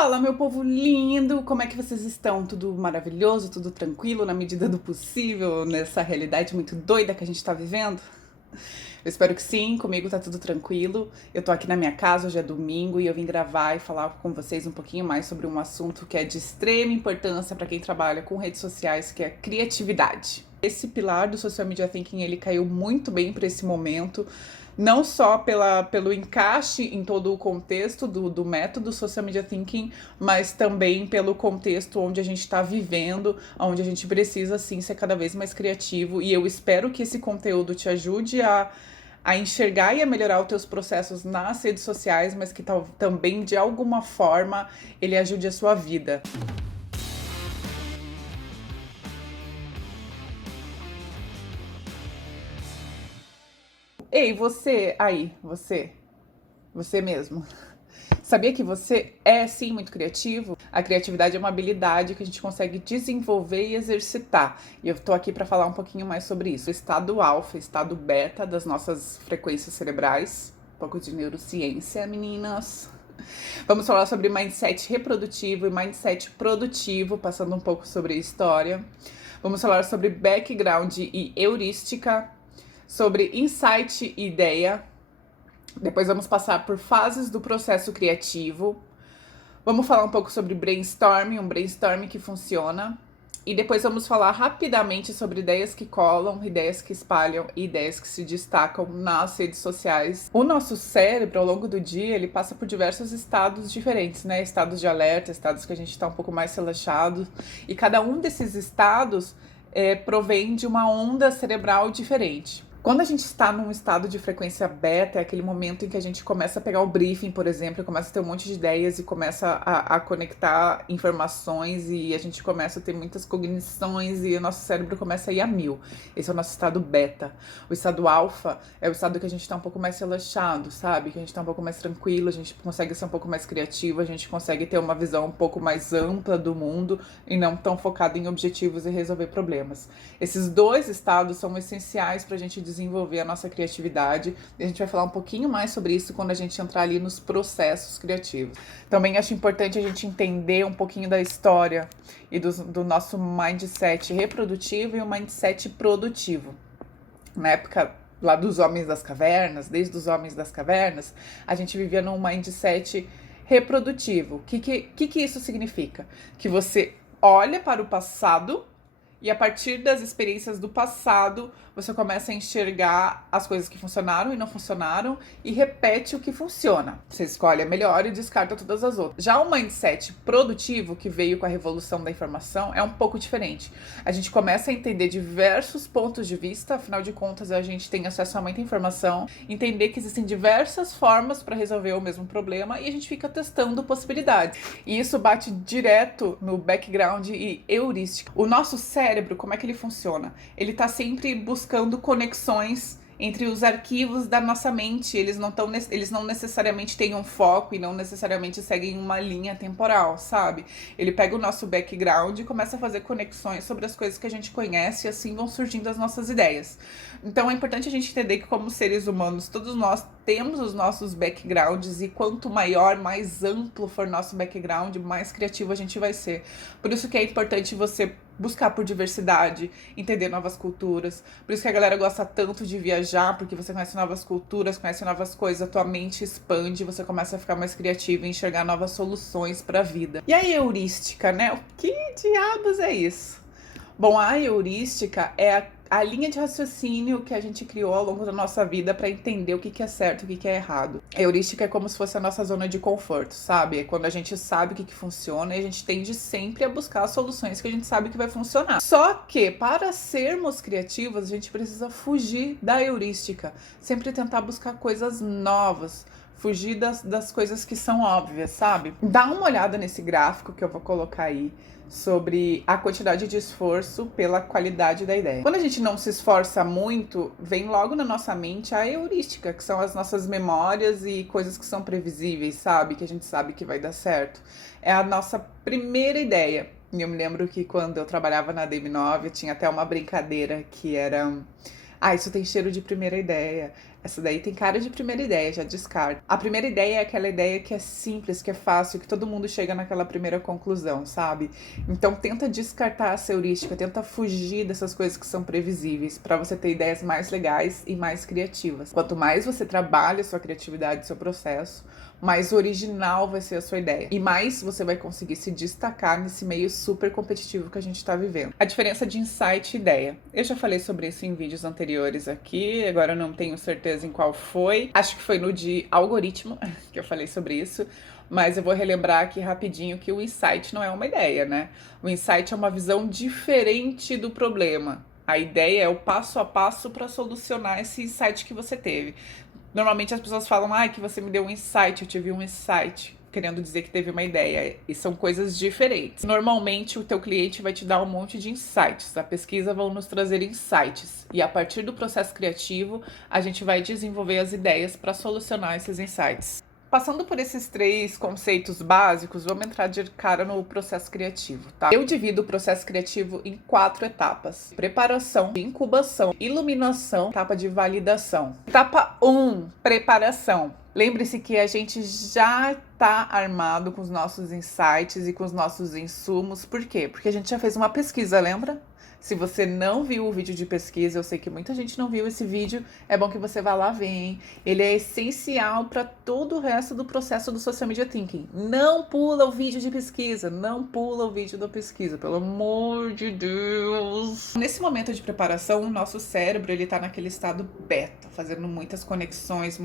Fala, meu povo lindo! Como é que vocês estão? Tudo maravilhoso, tudo tranquilo, na medida do possível, nessa realidade muito doida que a gente tá vivendo? Eu espero que sim, comigo tá tudo tranquilo. Eu tô aqui na minha casa, hoje é domingo, e eu vim gravar e falar com vocês um pouquinho mais sobre um assunto que é de extrema importância para quem trabalha com redes sociais, que é a criatividade. Esse pilar do Social Media Thinking, ele caiu muito bem para esse momento, não só pelo encaixe em todo o contexto do método Social Media Thinking, mas também pelo contexto onde a gente está vivendo, onde a gente precisa, sim, ser cada vez mais criativo. E eu espero que esse conteúdo te ajude a enxergar e a melhorar os teus processos nas redes sociais, mas que também, de alguma forma, ele ajude a sua vida. Ei, você aí, você mesmo. Sabia que você é, sim, muito criativo? A criatividade é uma habilidade que a gente consegue desenvolver e exercitar. E eu tô aqui para falar um pouquinho mais sobre isso. O estado alfa, estado beta das nossas frequências cerebrais. Um pouco de neurociência, meninas. Vamos falar sobre mindset reprodutivo e mindset produtivo, passando um pouco sobre história. Vamos falar sobre background e heurística, sobre insight e ideia. Depois vamos passar por fases do processo criativo. Vamos falar um pouco sobre brainstorming, um brainstorming que funciona. E depois vamos falar rapidamente sobre ideias que colam, ideias que espalham e ideias que se destacam nas redes sociais. O nosso cérebro, ao longo do dia, ele passa por diversos estados diferentes, né? Estados de alerta, estados que a gente está um pouco mais relaxado. E cada um desses estados provém de uma onda cerebral diferente. Quando a gente está num estado de frequência beta, é aquele momento em que a gente começa a pegar o briefing, por exemplo, começa a ter um monte de ideias e começa a conectar informações e a gente começa a ter muitas cognições e o nosso cérebro começa a ir a mil. Esse é o nosso estado beta. O estado alfa é o estado que a gente está um pouco mais relaxado, sabe? Que a gente está um pouco mais tranquilo, a gente consegue ser um pouco mais criativo, a gente consegue ter uma visão um pouco mais ampla do mundo e não tão focado em objetivos e resolver problemas. Esses dois estados são essenciais para a gente desenvolver a nossa criatividade, e a gente vai falar um pouquinho mais sobre isso quando a gente entrar ali nos processos criativos. Também acho importante a gente entender um pouquinho da história e do nosso mindset reprodutivo e o mindset produtivo. Na época lá dos homens das cavernas, desde os homens das cavernas, a gente vivia num mindset reprodutivo. O que isso significa? Que você olha para o passado e a partir das experiências do passado, você começa a enxergar as coisas que funcionaram e não funcionaram e repete o que funciona. Você escolhe a melhor e descarta todas as outras. Já o mindset produtivo, que veio com a revolução da informação, é um pouco diferente. A gente começa a entender diversos pontos de vista, afinal de contas, a gente tem acesso a muita informação, entender que existem diversas formas para resolver o mesmo problema e a gente fica testando possibilidades. E isso bate direto no background e heurística. O nosso cérebro, como é que ele funciona? Ele está sempre buscando conexões entre os arquivos da nossa mente. Eles não necessariamente têm um foco e não necessariamente seguem uma linha temporal, sabe? Ele pega o nosso background e começa a fazer conexões sobre as coisas que a gente conhece e assim vão surgindo as nossas ideias. Então é importante a gente entender que, como seres humanos, todos nós temos os nossos backgrounds e quanto maior, mais amplo for nosso background, mais criativo a gente vai ser. Por isso que é importante você buscar por diversidade, entender novas culturas. Por isso que a galera gosta tanto de viajar, porque você conhece novas culturas, conhece novas coisas, a tua mente expande, você começa a ficar mais criativo e enxergar novas soluções para a vida. E a heurística, né? O que diabos é isso? Bom, a heurística é a linha de raciocínio que a gente criou ao longo da nossa vida para entender o que é certo e o que é errado. A heurística é como se fosse a nossa zona de conforto, sabe? É quando a gente sabe o que funciona e a gente tende sempre a buscar as soluções que a gente sabe que vai funcionar. Só que, para sermos criativos, a gente precisa fugir da heurística. Sempre tentar buscar coisas novas. Fugir das coisas que são óbvias, sabe? Dá uma olhada nesse gráfico que eu vou colocar aí sobre a quantidade de esforço pela qualidade da ideia. Quando a gente não se esforça muito, vem logo na nossa mente a heurística, que são as nossas memórias e coisas que são previsíveis, sabe? Que a gente sabe que vai dar certo. É a nossa primeira ideia. E eu me lembro que quando eu trabalhava na DM9, tinha até uma brincadeira que era... isso tem cheiro de primeira ideia. Essa daí tem cara de primeira ideia, já descarta. A primeira ideia é aquela ideia que é simples, que é fácil, que todo mundo chega naquela primeira conclusão, sabe? Então tenta descartar essa heurística, tenta fugir dessas coisas que são previsíveis, para você ter ideias mais legais e mais criativas. Quanto mais você trabalha a sua criatividade, seu processo, mais original vai ser a sua ideia. E mais você vai conseguir se destacar nesse meio super competitivo que a gente está vivendo. A diferença de insight e ideia. Eu já falei sobre isso em vídeos anteriores aqui, agora eu não tenho certeza em qual foi. Acho que foi no de algoritmo que eu falei sobre isso. Mas eu vou relembrar aqui rapidinho que o insight não é uma ideia, né? O insight é uma visão diferente do problema. A ideia é o passo a passo para solucionar esse insight que você teve. Normalmente as pessoas falam, que você me deu um insight, eu tive um insight, querendo dizer que teve uma ideia. E são coisas diferentes. Normalmente o teu cliente vai te dar um monte de insights. A pesquisa vai nos trazer insights. E a partir do processo criativo, a gente vai desenvolver as ideias para solucionar esses insights. Passando por esses 3 conceitos básicos, vamos entrar de cara no processo criativo, tá? Eu divido o processo criativo em 4 etapas: preparação, incubação, iluminação, etapa de validação. Etapa 1, preparação. Lembre-se que a gente já está armado com os nossos insights e com os nossos insumos. Por quê? Porque a gente já fez uma pesquisa, lembra? Se você não viu o vídeo de pesquisa, eu sei que muita gente não viu esse vídeo, é bom que você vá lá ver, hein? Ele é essencial para todo o resto do processo do Social Media Thinking. Não pula o vídeo de pesquisa, não pula o vídeo da pesquisa, pelo amor de Deus! Nesse momento de preparação, o nosso cérebro, ele tá naquele estado beta, fazendo muitas conexões,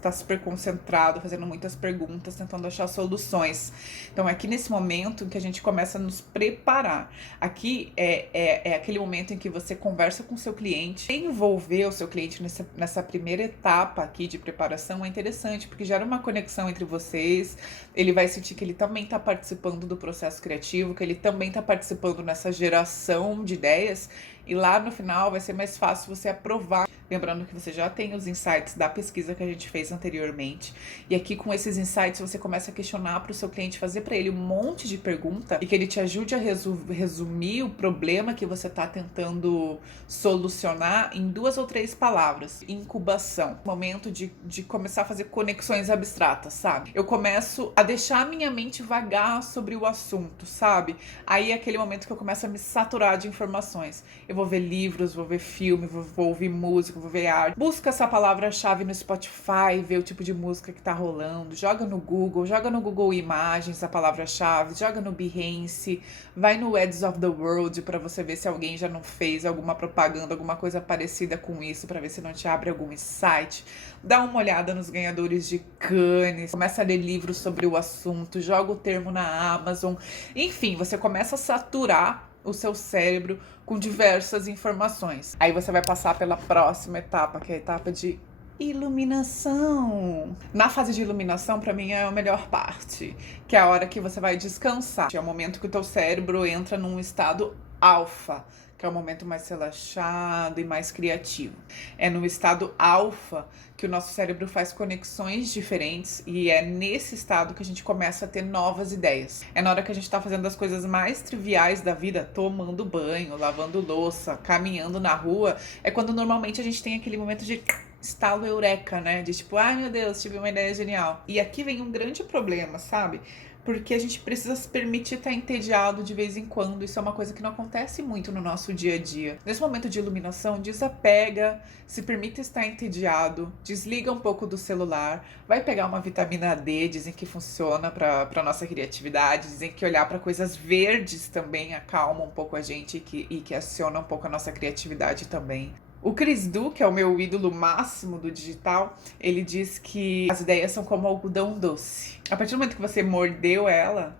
tá super concentrado, fazendo muitas perguntas, tentando achar soluções. Então é aqui nesse momento que a gente começa a nos preparar. Aqui é aquele momento em que você conversa com o seu cliente. Envolver o seu cliente nessa primeira etapa aqui de preparação é interessante, porque gera uma conexão entre vocês. Ele vai sentir que ele também está participando do processo criativo, que ele também está participando nessa geração de ideias. E lá no final vai ser mais fácil você aprovar. Lembrando que você já tem os insights da pesquisa que a gente fez anteriormente. E aqui com esses insights você começa a questionar para o seu cliente, fazer para ele um monte de pergunta e que ele te ajude a resumir o problema que você está tentando solucionar em 2 ou 3 palavras. Incubação. Momento de começar a fazer conexões abstratas, sabe? Eu começo a deixar a minha mente vagar sobre o assunto, sabe? Aí é aquele momento que eu começo a me saturar de informações. Eu vou ver livros, vou ver filme, vou ouvir música, vou ver arte. Busca essa palavra-chave no Spotify, vê o tipo de música que tá rolando. Joga no Google Imagens a palavra-chave, joga no Behance, vai no Ads of the World pra você ver se alguém já não fez alguma propaganda, alguma coisa parecida com isso, pra ver se não te abre algum insight. Dá uma olhada nos ganhadores de Cannes, começa a ler livros sobre o assunto, joga o termo na Amazon. Enfim, você começa a saturar o seu cérebro com diversas informações. Aí você vai passar pela próxima etapa, que é a etapa de iluminação. Na fase de iluminação, para mim, é a melhor parte, que é a hora que você vai descansar. É o momento que o teu cérebro entra num estado alfa, que é o momento mais relaxado e mais criativo. É no estado alfa que o nosso cérebro faz conexões diferentes e é nesse estado que a gente começa a ter novas ideias. É na hora que a gente tá fazendo as coisas mais triviais da vida, tomando banho, lavando louça, caminhando na rua, é quando normalmente a gente tem aquele momento de estalo eureka, né? De tipo, ai meu Deus, tive uma ideia genial. E aqui vem um grande problema, sabe? Porque a gente precisa se permitir estar entediado de vez em quando. Isso é uma coisa que não acontece muito no nosso dia a dia. Nesse momento de iluminação, desapega, se permita estar entediado, desliga um pouco do celular, vai pegar uma vitamina D, dizem que funciona para nossa criatividade, dizem que olhar para coisas verdes também acalma um pouco a gente e que aciona um pouco a nossa criatividade também. O Chris Du, que é o meu ídolo máximo do digital, ele diz que as ideias são como algodão doce. A partir do momento que você mordeu ela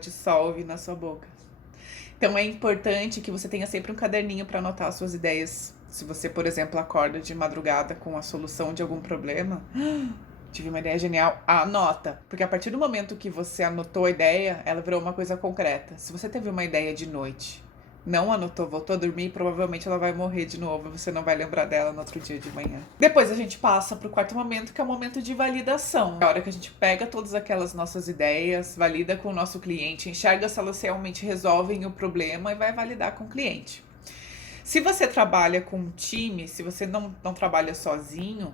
dissolve na sua boca. Então é importante que você tenha sempre um caderninho para anotar as suas ideias. Se você, por exemplo, acorda de madrugada com a solução de algum problema, tive uma ideia genial, anota. Porque a partir do momento que você anotou a ideia, ela virou uma coisa concreta. Se você teve uma ideia de noite, não anotou, voltou a dormir, provavelmente ela vai morrer de novo e você não vai lembrar dela no outro dia de manhã. Depois a gente passa pro 4º momento, que é o momento de validação. É a hora que a gente pega todas aquelas nossas ideias, valida com o nosso cliente, enxerga se elas realmente resolvem o problema e vai validar com o cliente. Se você trabalha com um time, se você não trabalha sozinho,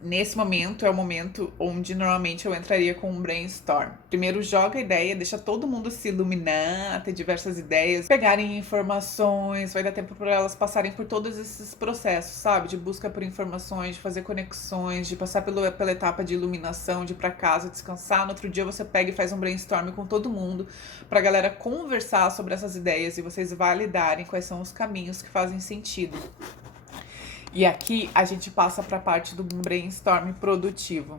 Nesse momento é o momento onde normalmente eu entraria com um brainstorm. Primeiro joga a ideia, deixa todo mundo se iluminar, ter diversas ideias, pegarem informações, vai dar tempo para elas passarem por todos esses processos, sabe? De busca por informações, de fazer conexões, de passar pela etapa de iluminação, de ir para casa, descansar. No outro dia você pega e faz um brainstorm com todo mundo, pra galera conversar sobre essas ideias e vocês validarem quais são os caminhos que fazem sentido. E aqui a gente passa para a parte do brainstorm produtivo,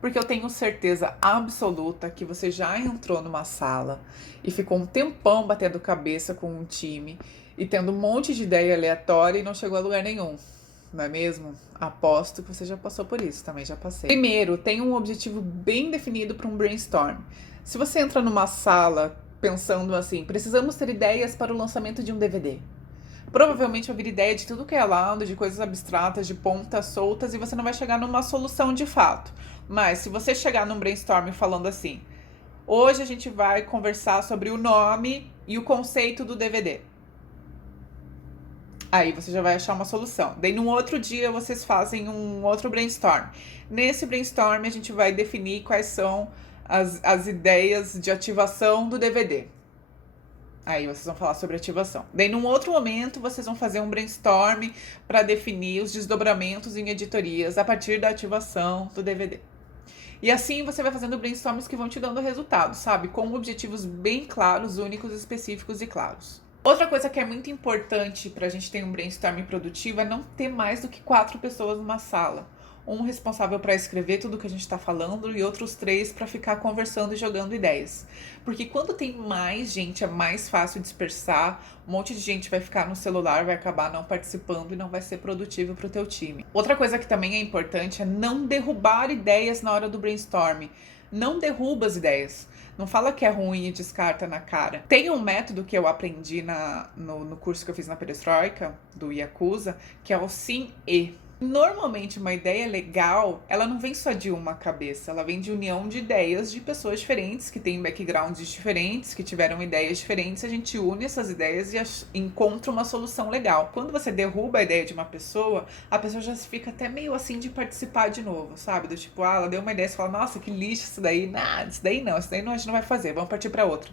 porque eu tenho certeza absoluta que você já entrou numa sala e ficou um tempão batendo cabeça com um time e tendo um monte de ideia aleatória e não chegou a lugar nenhum, não é mesmo? Aposto que você já passou por isso, também já passei. Primeiro, tenha um objetivo bem definido para um brainstorm. Se você entra numa sala pensando assim, precisamos ter ideias para o lançamento de um DVD. Provavelmente vai vir ideia de tudo que é lado, de coisas abstratas, de pontas soltas, e você não vai chegar numa solução de fato. Mas se você chegar num brainstorm falando assim, hoje a gente vai conversar sobre o nome e o conceito do DVD. Aí você já vai achar uma solução. Daí num outro dia vocês fazem um outro brainstorm. Nesse brainstorm a gente vai definir quais são as ideias de ativação do DVD. Aí vocês vão falar sobre ativação. Daí, num outro momento, vocês vão fazer um brainstorm para definir os desdobramentos em editorias a partir da ativação do DVD. E assim você vai fazendo brainstorms que vão te dando resultados, sabe? Com objetivos bem claros, únicos, específicos e claros. Outra coisa que é muito importante para a gente ter um brainstorm produtivo é não ter mais do que 4 pessoas numa sala. Um responsável para escrever tudo que a gente está falando e outros 3 para ficar conversando e jogando ideias. Porque quando tem mais gente é mais fácil dispersar, um monte de gente vai ficar no celular, vai acabar não participando e não vai ser produtivo para o teu time. Outra coisa que também é importante é não derrubar ideias na hora do brainstorm. Não derruba as ideias. Não fala que é ruim e descarta na cara. Tem um método que eu aprendi no curso que eu fiz na Perestroika, do Yakuza, que é o Sim-E. Normalmente, uma ideia legal, ela não vem só de uma cabeça, ela vem de união de ideias de pessoas diferentes, que têm backgrounds diferentes, que tiveram ideias diferentes, a gente une essas ideias e encontra uma solução legal. Quando você derruba a ideia de uma pessoa, a pessoa já fica até meio assim de participar de novo, sabe? Do tipo, ela deu uma ideia, você fala, nossa, que lixo isso daí, nada, isso daí não, a gente não vai fazer, vamos partir para outra.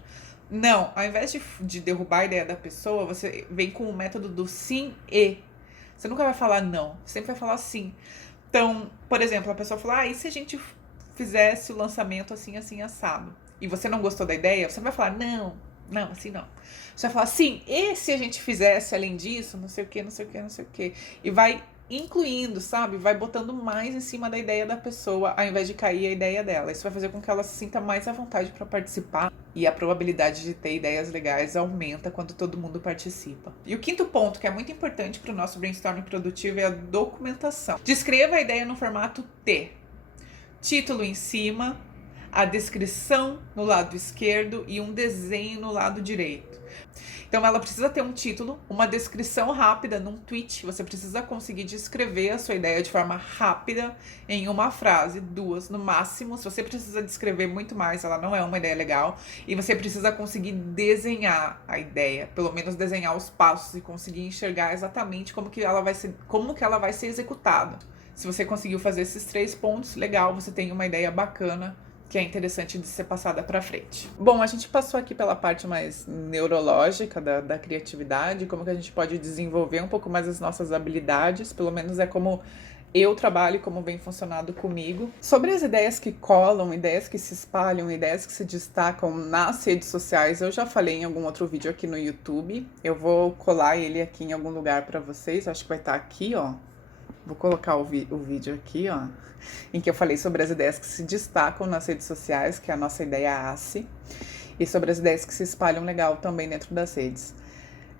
Não, ao invés de derrubar a ideia da pessoa, você vem com o método do sim e. Você nunca vai falar não, sempre vai falar sim. Então, por exemplo, a pessoa fala, e se a gente fizesse o lançamento assim, assim, assado? E você não gostou da ideia, você vai falar, não, assim não. Você vai falar, sim, e se a gente fizesse além disso, não sei o que, não sei o que, não sei o que. E vai incluindo, sabe? Vai botando mais em cima da ideia da pessoa, ao invés de cair a ideia dela. Isso vai fazer com que ela se sinta mais à vontade para participar. E a probabilidade de ter ideias legais aumenta quando todo mundo participa. E o quinto ponto, que é muito importante para o nosso brainstorming produtivo, é a documentação. Descreva a ideia no formato T. Título em cima, a descrição no lado esquerdo e um desenho no lado direito. Então ela precisa ter um título, uma descrição rápida num tweet. Você precisa conseguir descrever a sua ideia de forma rápida em uma frase, 2 no máximo. Se você precisa descrever muito mais, ela não é uma ideia legal. E você precisa conseguir desenhar a ideia, pelo menos desenhar os passos e conseguir enxergar exatamente como que ela vai ser executada. Se você conseguiu fazer esses 3 pontos, legal, você tem uma ideia bacana que é interessante de ser passada para frente. Bom, a gente passou aqui pela parte mais neurológica da criatividade, como que a gente pode desenvolver um pouco mais as nossas habilidades, pelo menos é como eu trabalho e como vem funcionado comigo. Sobre as ideias que colam, ideias que se espalham, ideias que se destacam nas redes sociais, eu já falei em algum outro vídeo aqui no YouTube. Eu vou colar ele aqui em algum lugar para vocês, acho que vai estar aqui, ó. Vou colocar o vídeo aqui, ó, em que eu falei sobre as ideias que se destacam nas redes sociais, que é a nossa ideia ACE, e sobre as ideias que se espalham legal também dentro das redes.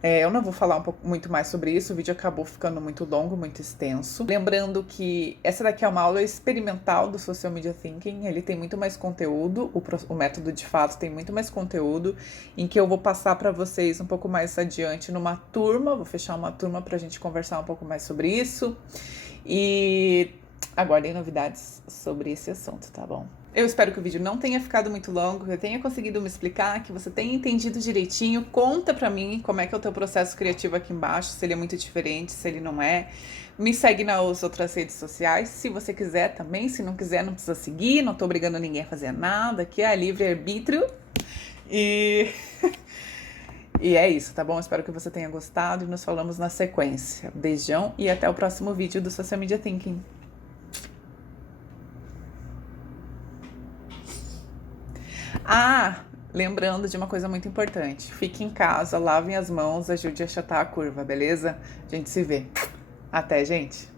Eu não vou falar muito mais sobre isso, o vídeo acabou ficando muito longo, muito extenso. Lembrando que essa daqui é uma aula experimental do Social Media Thinking, ele tem muito mais conteúdo, o método de fato tem muito mais conteúdo, em que eu vou passar para vocês um pouco mais adiante numa turma, vou fechar uma turma para a gente conversar um pouco mais sobre isso. E aguardem novidades sobre esse assunto, tá bom? Eu espero que o vídeo não tenha ficado muito longo, que eu tenha conseguido me explicar, que você tenha entendido direitinho. Conta pra mim como é que é o teu processo criativo aqui embaixo, se ele é muito diferente, se ele não é. Me segue nas outras redes sociais, se você quiser também. Se não quiser, não precisa seguir, não tô obrigando ninguém a fazer nada, aqui é livre-arbítrio. E... e é isso, tá bom? Espero que você tenha gostado e nos falamos na sequência. Beijão e até o próximo vídeo do Social Media Thinking. Ah, lembrando de uma coisa muito importante. Fique em casa, lavem as mãos, ajude a achatar a curva, beleza? A gente se vê. Até, gente!